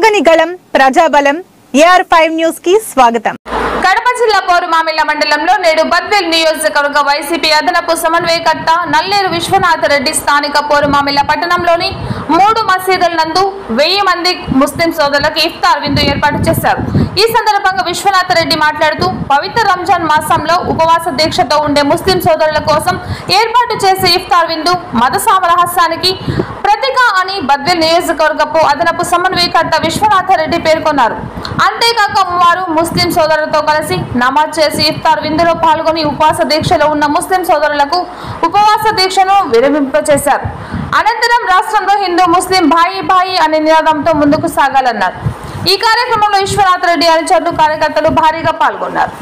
ఆగని గళం ప్రజాబలం AR5 news కి స్వాగతం. కడప జిల్లా పౌరమామిళ్ల మండలంలో నేడు బద్వేల్ నియోజకవర్గ వైసీపీ అదనపు సమన్వయకర్త నల్లేరు విశ్వనాథరెడ్డి స్థానిక పౌరమామిళ్ల పట్టణంలోని 3 మసీదుల నందు 1000 మంది ముస్లిం సోదరులకు ఇఫ్తార్ విందు ఏర్పాటు చేశారు. ఈ సందర్భంగా విశ్వనాథరెడ్డి మాట్లాడుతూ పవిత్ర రంజాన్ మాసంలో ఉపవాస దీక్షతో ఉండే ముస్లిం సోదరుల కోసం ఏర్పాటు చేసే ఇఫ్తార్ విందు మత సామరస్యానికి ప్రతీక అని బద్వేల్ నియోజకవర్గపు అదనపు సమన్వయకర్త విశ్వనాథరెడ్డి పేర్కొన్నారు. అంతేకాక వారు ముస్లిం సోదరులతో కలిసి నమాజ్ చేసి ఇఫ్తార్ విందులో పాల్గొని ఉపవాస దీక్షలో ఉన్న ముస్లిం సోదరులకు ఉపవాస దీక్షను విరమింపచేశారు. అనంతరం రాష్ట్రంలో హిందూ ముస్లిం భాయి భాయి అనే నినాదంతో ముందుకు సాగాలన్నారు. ఈ కార్యక్రమంలో విశ్వనాథరెడ్డి అనుచరులు కార్యకర్తలు భారీగా పాల్గొన్నారు.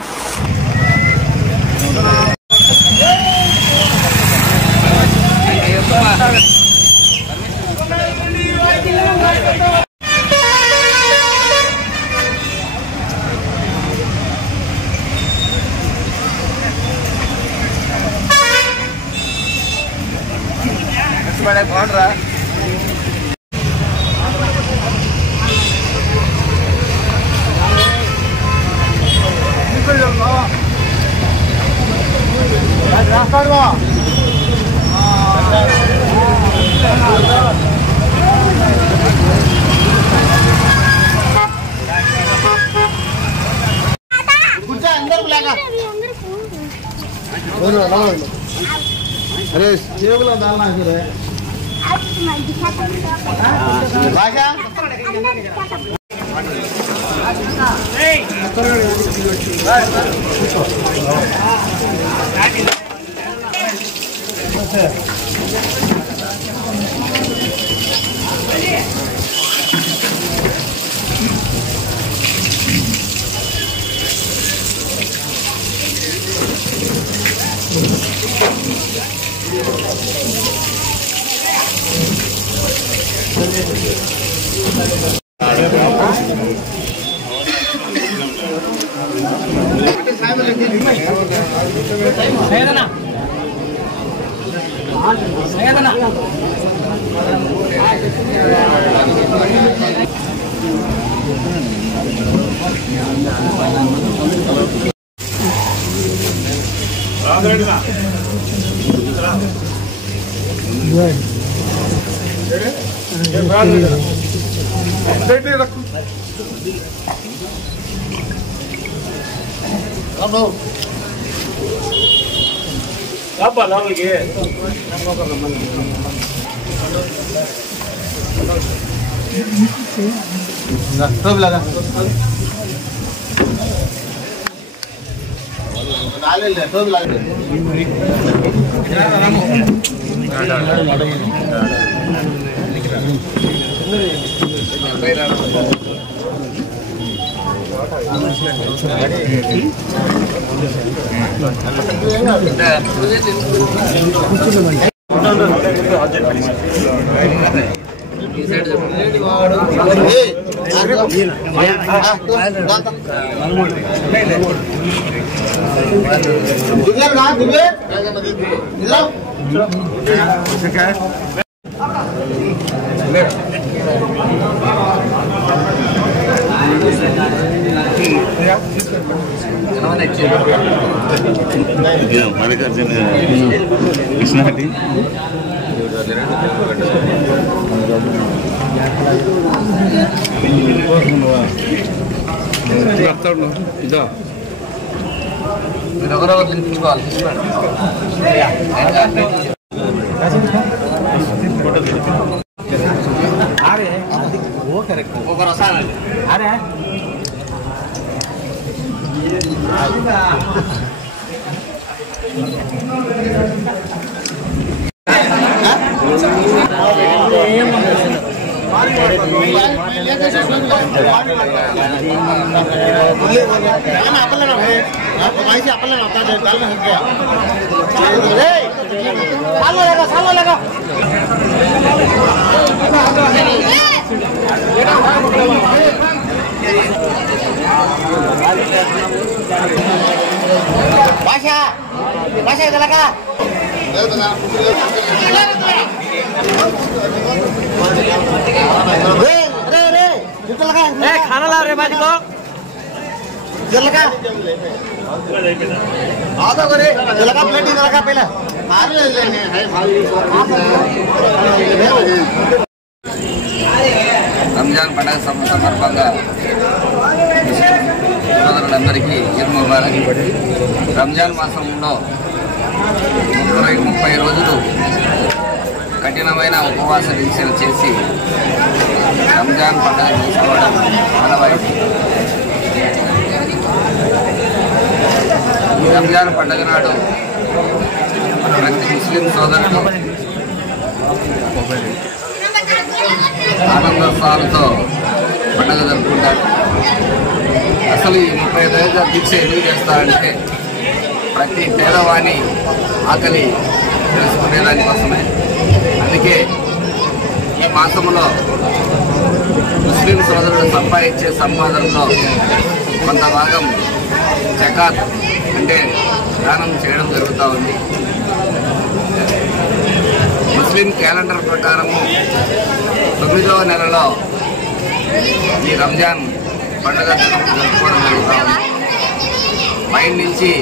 अरे जेबला डालना है रे भागा రంజాన్ పండుగ సందర్భంగా సోదరులందరికీ ఈద్ ముబారక్. రంజాన్ మాసంలో 30 రోజులు కఠినమైన ఉపవాస దీక్షలు చేసి రంజాన్ పండుగ చేసుకోవడం ఆనవాయితీ. ఈ రంజాన్ పండుగ నాడు ప్రతి ముస్లిం సోదరుడు ఆనందోత్సాహాలతో పండుగ జరుపుకుంటారు. అసలు ఈ 30 రోజుల దీక్ష ఎందుకు చేస్తారంటే ప్రతి పేదవాణి ఆకలి తెలుసుకునే దానికోసమే. అందుకే ఈ మాసంలో ముస్లిం సోదరుడు సంపాదించే సంపాదనలో కొంత భాగం జకాత్ అంటే దానం చేయడం జరుగుతూ ఉంది. ముస్లిం క్యాలెండర్ ప్రకారము 9వ నెలలో ఈ రంజాన్ పండుగ జరుపుకోవడం జరుగుతూ ఉంది. పైన నుంచి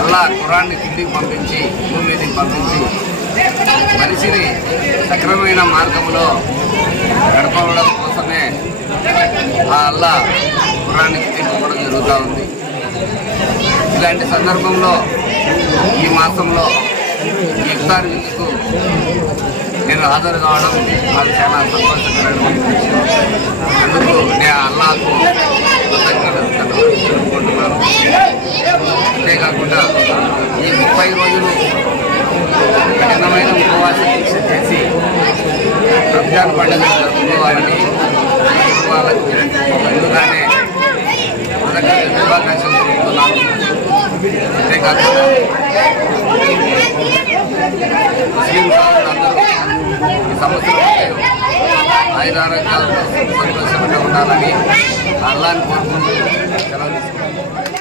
అల్లా ఖురాన్ని కిందికి పంపించి భూమి మీదకి పంపించి మనిషిని సక్రమమైన మార్గంలో గడపడం కోసమే ఆ అల్లా ఖురాన్ని కిందికి పంపడం జరుగుతూ ఉంది. ఇలాంటి సందర్భంలో ఈ మాసంలో ఇఫ్తార్ విందుకు నేను హాజరు కావడం నాకు చాలా సంతోషకరమైన విషయం. అందుకు నేను అల్లాహకు కృతజ్ఞతలు తెలుపుకుంటున్నాను. అంతేకాకుండా ఈ 30 రోజులు కఠినమైన ఉపవాస దీక్ష చేసి రంజాన్ పండుగ జరుపుకోవాలని వాళ్ళకు ముందుగానే శుభాకాంక్షలు తెలుపుతున్నాను. అంతేకాకుండా ముస్లిం సోదరులందరూ ఈ సంవత్సరం ఆయుధారోగ్యాలతో సంతోషంగా ఉండాలని అల్లాహ్ని కోరుకుంటూ సెలవు తీసుకుంటాను.